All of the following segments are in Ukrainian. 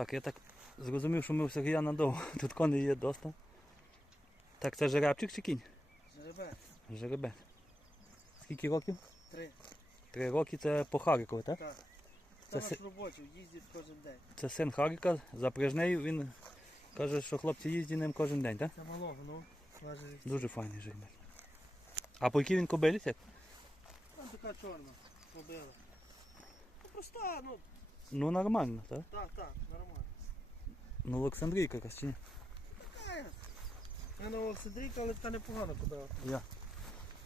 Так, я так зрозумів, що ми в Сергія надовго. Тут коней є доста. Так, це жеребчик чи кінь? Жеребець. Жеребець. Скільки років? Три. Три роки це по Харкові, так? Так. Це Це наш робочий, їздить кожен день. Це син Харіка, запряжний, він каже, що хлопці їздять ним кожен день, так? Це малого, ну. Важить. Дуже файний жеребець. А по якій він кобиліться? Там така чорна. Побила. Ну проста, ну. Ну нормально, так? Так, так, нормально. Ну Олександрійка якась чи ні? Я на Олександрійка, але та непогано подала. Я.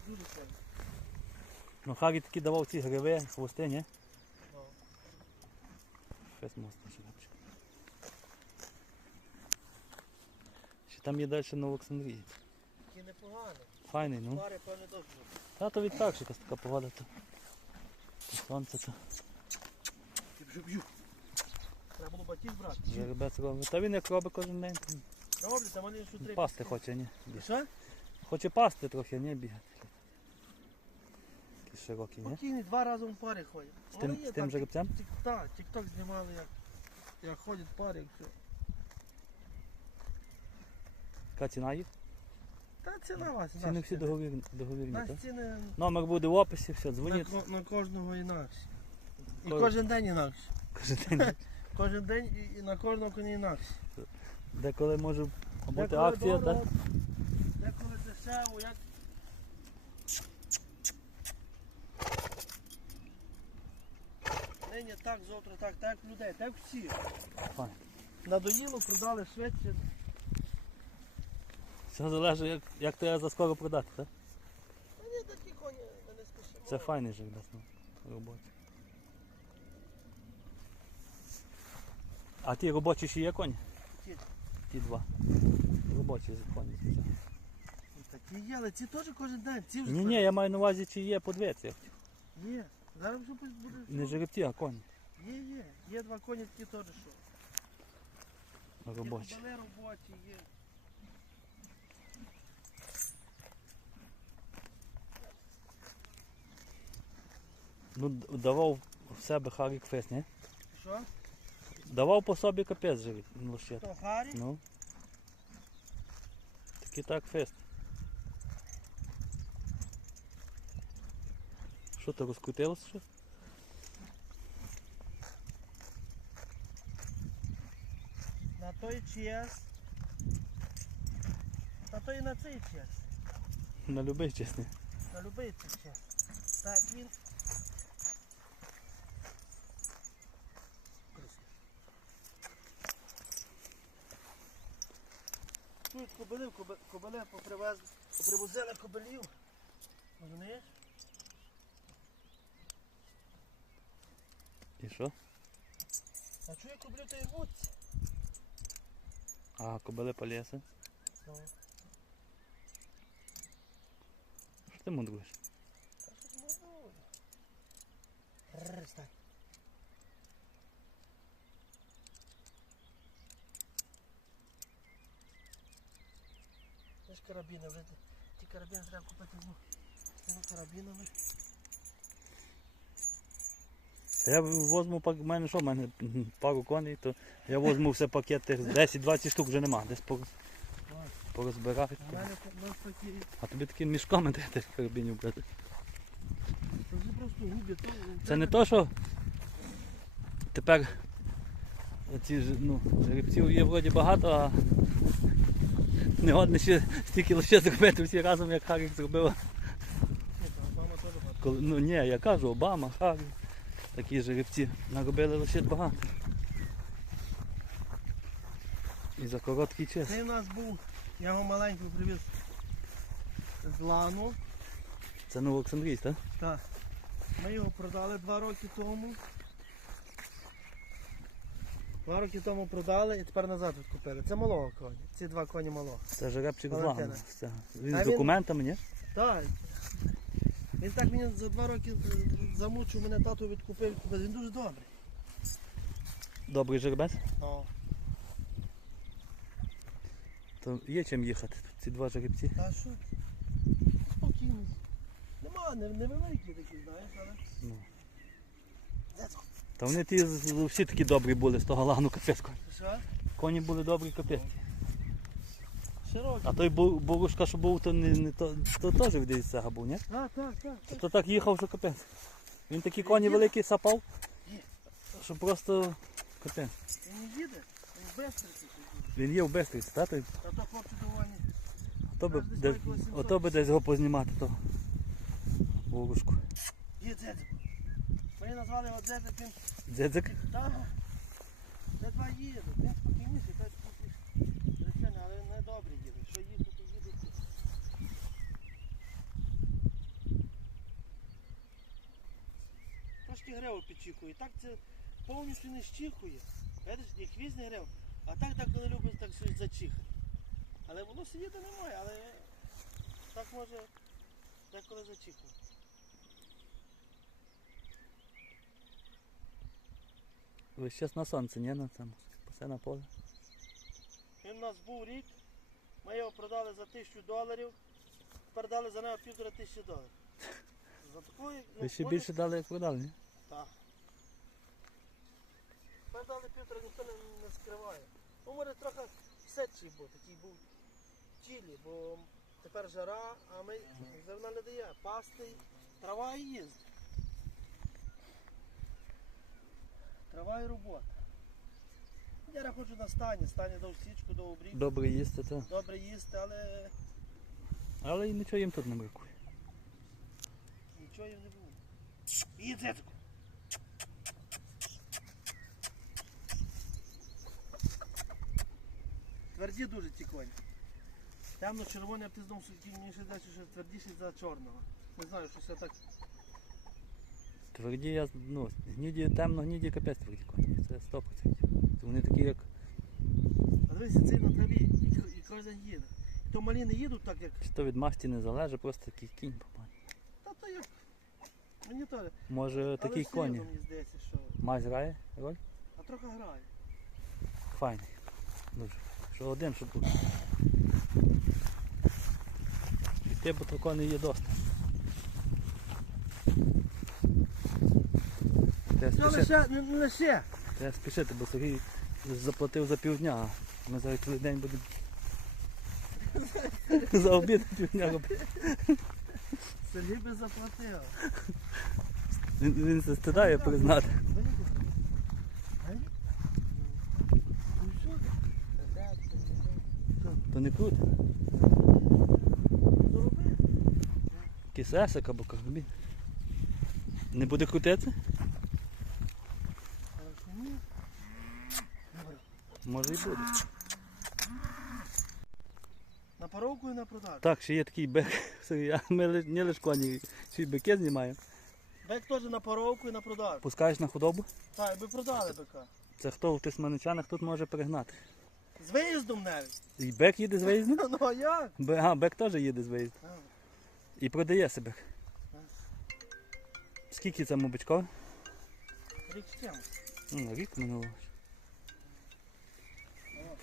Дуже сильно. Ну Харі таки давав ці гриви, хвости, ні? Ну. Фес мостний. Ще там є далі на Олександрії. Такі непогано. Файний, ну. Пари, певне, добре. Та то від так, що якась така погода, то, то сонце, то Я вже. Треба було батьків брати. жеребець робить. Та він як робить кожен день. то Роблю, там вони що треба. Пасти хоче, ні? Що? Хоче пасти трохи, не бігати. Такий широкий, ні? Спокійні, два рази в парі ходять. З тим, з тим жеребцем? Так, тік-ток знімали, як, як ходять пари, як все. Яка ціна їх? Та ціна вас. Ціни всі договірні, договірні так? ціни Номер буде в описі, все, на, дзвоніть. ко- на кожного інакше. І кожен день інакше. Кожен день. Кожен день і, і на кожного коня інакше. Деколи може бути Деколи акція, так? дорого, Деколи дешево, як. Нині так, завтра так, так як людей, так всі. Файн. Надоїло, продали швидше. Все залежить, як, як тебе за скоро продати, так? Та ні, такі коні ми не спішимо. Це файний жеребець ну, робочий. А ті робочі ще є коні? Ті. Ті два. Робочі коні. Такі є, але ці теж кожен день. Ці вже Ні, ні, я маю на увазі, чи є подвір'я. Є. Зараз вже буде. Не жеребці, а коні. Є, є. Є два коні такі теж що. Робочі. Є робочі, є. Ну, давав в себе Харік Фест, ні? Що? Давав по собі капець живий. лише. То Харі? Ну. Такий так фест. Що то розкрутилося щось? На той час. Та то і на цей час. На любий чесний. На любий цей час. Так, він. Тут кобилів, коби- кобили попривез, попривозили кобилів. Розумієш? І що? А чую кобилів то гуться. А, кобили поліси. Що ти мудруєш? а що ж можу? Рррр, стань. Карабіни, вже ті- карабіни треба купити з карабінами. Я возьму в мене що, в мене пару коней, то я возьму все пакет тих 10-20 штук вже нема, десь по, порозбираю. У мене А тобі такими мішками треба тих карабінів брати. це не то, що тепер ці ж, ну, жеребців є вроді багато, а не годно ще стільки лише зробити всі разом, як Харік теж. Коли, ну ні, я кажу, Обама, Харі, такі жеребці наробили лише багато. І за короткий час. Цей у нас був, я його маленький привіз з лану. Це на Олександрійсь, так? Так. Ми його продали два роки тому. Два роки тому продали і тепер назад відкупили. Це малого коні. Ці два коні малого. Це жеребчик з Валентина. лагом. Все. Він з він- документами, ні? Так. Він так мені за два роки е, замучив, мене тато відкупив, відкупив. Він дуже добрий. Добрий жеребець. Ну. То є чим їхати. Ці два жеребці. Та що? Спокійно. Нема, не, невеликі такі, знаєш, але. Ну. Дядько, Та вони ті всі такі добрі були з того лагну капець. Що? Коні були добрі капець. Широкі. А той Борушка, що був, то не, не то, то теж від цього був, ні? Так, так, так. То, так їхав, що капець. Він такі коні великі сапав, що просто капець. Він не їде, він без Він є в Бестриці, та той. А то хлопці довольні. Ото би, Десь де, майже 800. ото би десь його познімати, то Борушку. Є дзедзик. Ми назвали його дзедзик, він Дзедзик. Так. Це два їде. Він спокійніший, та звичайно, але не добре їде. Що їде, то їде. Трошки греву підчихує. Так це повністю не щихує. Видиш, і хвіст не грев. А так так коли любить так щось зачихати. Але воно сидіти немає, але так може деколи зачихує. Ви зараз на сонці, ні, на цьому. Все на поле. Він у нас був рік, ми його продали за тисячу доларів, тепер дали за нього півтора тисячі доларів. За такої, ну, Ви ще вони- більше дали, як продали, ні? Так. Тепер дали півтора, ніхто не, не скриває. Ну, може трохи сетчий був, такий був тілі, бо тепер жара, а ми зерна не дає, пасти, трава і їздить. Трава і робота. Я хочу на стані, стані до січку, до обрізку. Добре їсти, то. Добре їсти, але Але і нічого їм тут не бракує. нічого їм не було. Їдетку. Тверді дуже ці коні. Темно-червоний, а ти знов мені ще далі що твердіший за чорного. Не знаю, що це так. Тверді, я, ну, гніді, темно гніді капець тверді коні. Це 100%. Це вони такі, як А дивися, цей на траві і, і кожен їде. То малі не їдуть так, як. чи то від масті не залежить, просто такий кінь попаде. Та то як. Мені теж. Може Але такий коні. мені здається, що. Мазь грає роль? А трохи грає. Файний. Дуже. Що один, щоб був. І те, бо є доста. Треба Що спішити, не, не лише. треба спішити, бо Сергій заплатив за півдня, ми зараз цілий день будемо за обід півдня робити. Сергій би заплатив. Він, він се стидає признати. То не круто. Кисесик або карабін. Не буде крутитися? Може і буде. На паровку і на продажу. Так, ще є такий бек. Ми не лише коні, ще й бики знімаємо. Бек теж на паровку і на продажу. Пускаєш на худобу. Так, би продали бика. Це хто в Тисманичанах тут може перегнати. З виїздом навіть. І бек їде з виїзду? Ну а як? Бе- А, бек теж їде з виїзду. А, І продає себе. Скільки цьому бичкові? Рік з чим? Ну, рік минуло.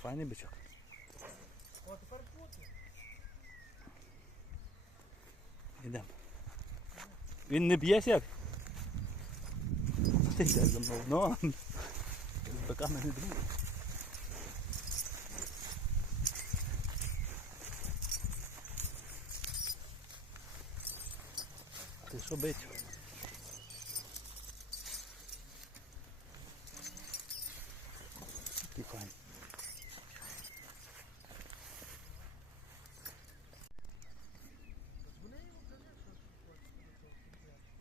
Файний бичок. О, тепер кути. Йдемо. Він не б'єся як? Ти йдеш за мною. Ну, з биками не дружить. Ти що бить?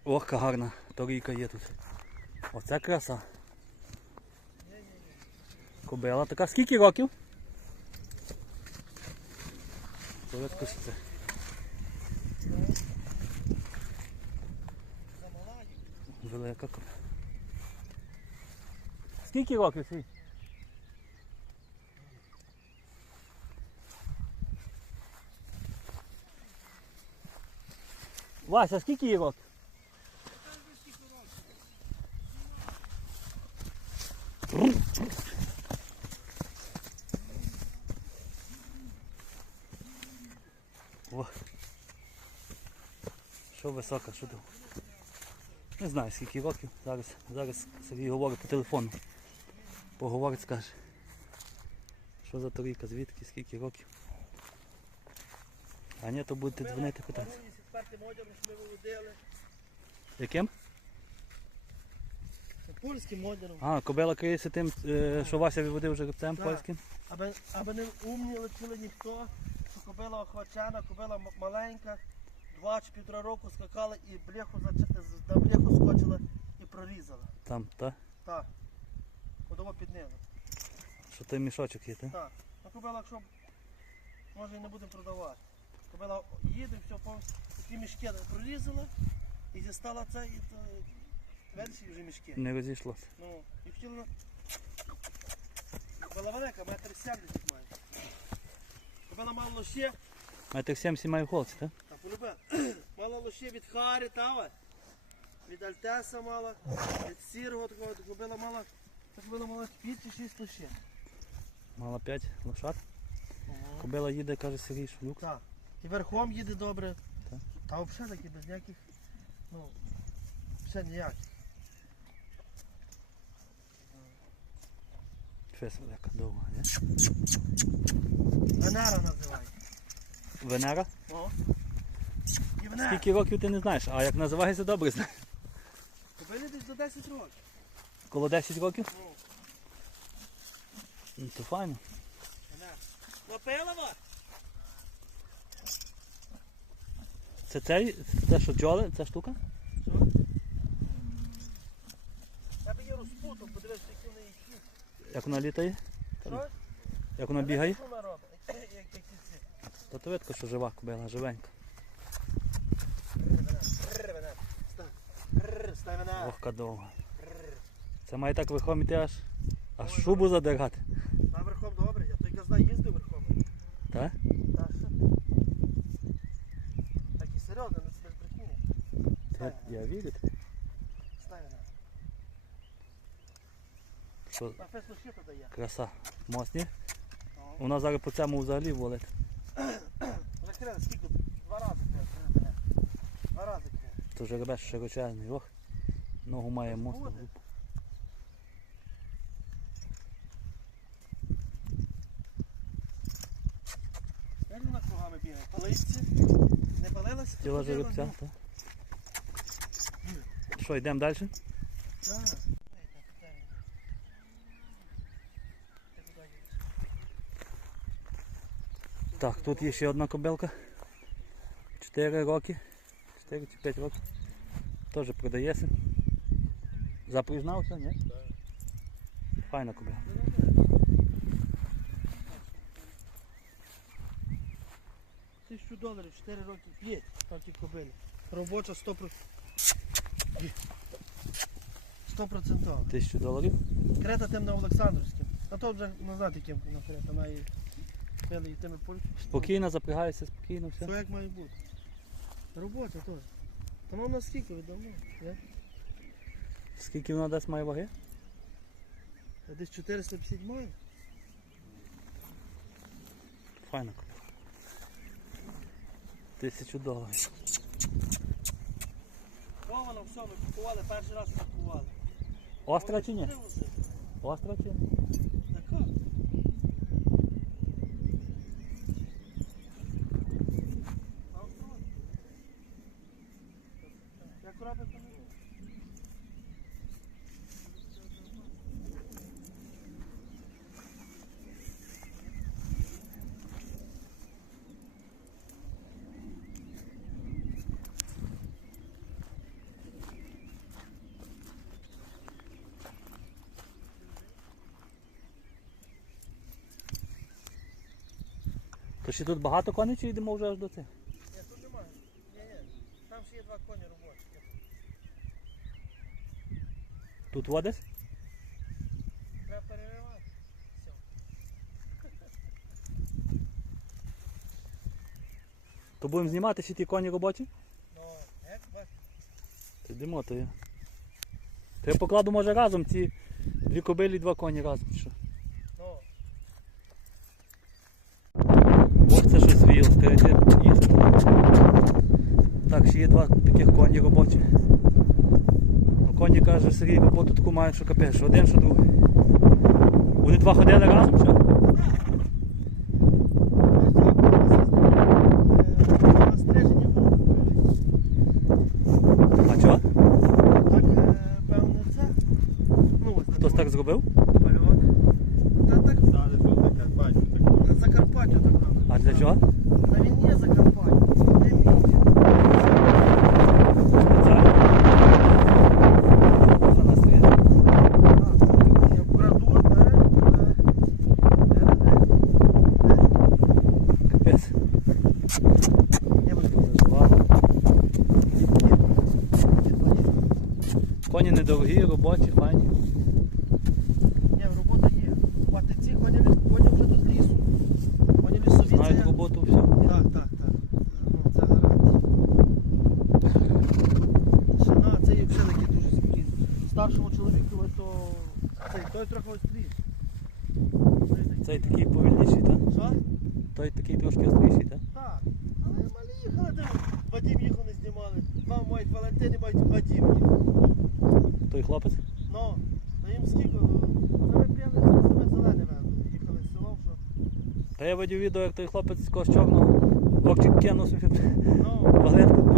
Ох, яка гарна торійка є тут. Оце краса. Кобила така. Скільки років? Ще це. Велика кобила. Скільки років свій? Вася, скільки їй років? Що висока, що там? Не знаю скільки років. Зараз, зараз Сергій говорить по телефону. Поговорить, скаже. Що за торіка, звідки, скільки років. А ні, то будете дзвонити питати. Експертним одягом, що ми виводили. Яким? Польським одягом. А, кобила криється тим, е, що Вася виводив жеребцем Так. польським. Аби, аби не умні летіли ніхто, що кобила охвачена, кобила м- маленька, два чи півтора року скакала і бляху зачи- з- на бляху скочила і прорізала. Там, та? Так. Ходово піднила. Що той мішочок є, та? Так. Ну кобила, якщо може і не будемо продавати. Кобила їде, все повністю. Такі мішки прорізала і зістала це і то, версії вже мішки. Не розійшлося. Ну, і хотіла. Кобила велика, метр сімдесят має. Кобила мала лоще, Метр сімсі має в холці, так? та полюбе. Мала лоще від Харі, тава. Від Альтеса мала, від Сірого такого, кобила мала. Та кобила мала 5 чи 6 лоще. Мала 5 лошад. Кобила їде, каже Сергій, що. Так. І верхом їде добре. Та взагалі таки без ніяких. Ну, все ніяких. Фес велика довга, ні? Венера називає. Венера? О. І Венера. Скільки років ти не знаєш, а як називається, добре знаєш. Кобилі десь до 10 років. Коло 10 років? Ну, Ну, то файно. Венера. Лопила вас? Це цей, це що джоли, ця штука? Що? Я б її розпутав, подивився, які в неї. Як вона літає? Що? Як вона бігає? Що вона робить? Як, як, як ці ці. Та то видко, що жива кобила, живенька. Стай. Рр, Вогка довга. Це має так верхом іти аж, аж шубу задирати. На верхом добре, я той казна їздив верхом. Так і серйозно, не без брехні. Венера. Що краса. Мосні. Вона зараз по цьому взагалі волить. Скільки? Два рази. Два рази треба. То жеребець широчезний. Ох. Ногу має моцну Буде. групу. Як вона кругами бігає? Палиться? Не палилась? Тіла жеребця, так? Що, йдемо далі? Так. Тут є ще одна кобилка. 4 роки. 4 чи 5 років. Теж продається. Запріжна все, ні? Файна кобила. Тисячу доларів, 4 роки, 5, так і кобилі. Робоча 100%. 100%. Тисячу доларів. Крета тим на Олександрівським. А то вже не знати яким наперед, вона і пили і тими поль. Спокійно запрягається, спокійно Все все. як має бути. Робоча теж. Та ну на скільки відомо? Я Скільки вона дасть має ваги? я десь 450 маю. Файна кобила. Тисячу доларів. Ковано все, ми купували, перший раз купували. Остра чи ні? Остра чи ні? То ще тут багато коней чи йдемо вже аж до цих? Ні, тут немає. Ні, ні. Там ще є два коні робочі. Тут водись? Треба переривати. Все. То будемо знімати ще ті коні робочі? Ну, як бачиш? То йдемо, то я. То я покладу може разом ці дві кобилі і два коні разом. чи Що? Ну, Ох, це щось віяло. Так, ще є два таких коні робочі. Коні каже, Сергій роботу таку мають, що капець, один, що другий. Вони два ходили разом, що? На стриження було. А чого? Так, е, певно, це. Ну, ось Хтось так зробив? Польок. Та так Далі що таке, бачу, таке. на Закарпаттю так робить. А для чого? Та він є Закарпаття. Не мій. Спеціально. Це на стрій. Я вкраду, бере, бере, бере, бере. Капець. Я буду Зазувало. Коні недорогі, робочі, файні. Ні, робота є. Бати ці коні, лі- коні вже тут з лісу. Коні лісові Знають це... роботу, все. Так, так, так. Ну, це гарант. Шина, це є все таки дуже спокійно. Старшому чоловіку ось то цей, той трохи остріше. Той такий. Повільніший, так? Що? Той такий трошки остріший, так? Так. Але малі їхали, де Вадим їхав не знімали. Два мають Валентини, мають Вадим їхав. Той хлопець? Ну, то їм скільки? Зараз п'яни себе зелене вели. Їхали з селом, що. Та я видів відео, як той хлопець з когось чорного окчик кинув собі Ну, баглетку.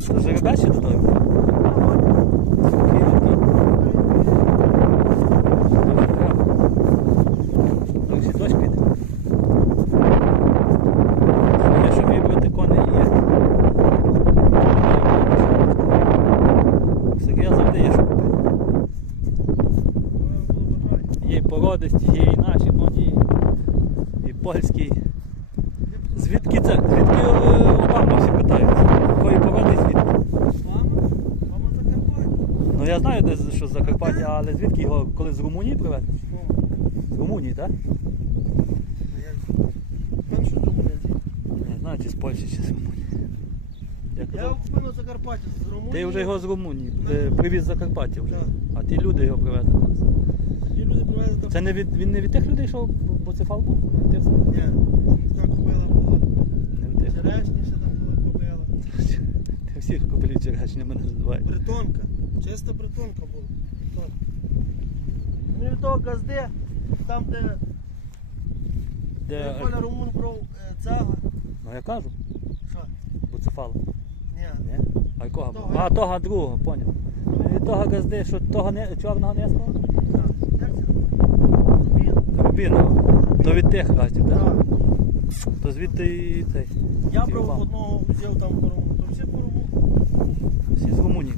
Це жеребець чи до той? Так ще дощ піде. Є, що вибрати коней є. Сергія завжди є, що купити. І є і наші коні, і польські. Звідки це? Звідки е, Обама всі питають? Породи і звідки? Мама? Мама Закарпаття. Ну я знаю, де що з Закарпаття, але звідки його коли з Румунії привезли? З Румунії, так? ну як? Певно, що думаю, я Не знаю, чи з Польщі, чи з Румунії. Я На Закарпаття з Румунії. ти вже його з Румунії, е, привіз з Закарпаття вже. А ті люди його привезли. до нас. Ті люди привезли там. Це не від, він не від тих людей, що буцефал був? Від тих самих? Ні, така кобила була. Не від тих. Черешні ще там була кобила. Ти всіх кобилів черешня мене називають. Бритонка. Чиста бритонка була. Так. Ну і від того газди, там де Де, Коля Румун брав е, цага. ну я кажу, Що? буцефал. Ні. А якого? Того. А, того другого, поняв. І того газди, що того не, чорного не спав? Рубіного. То від тих газдів, так? Так. То звідти і цей. Я ці брав одного взяв там корову, То всі корову. Всі з Румунії.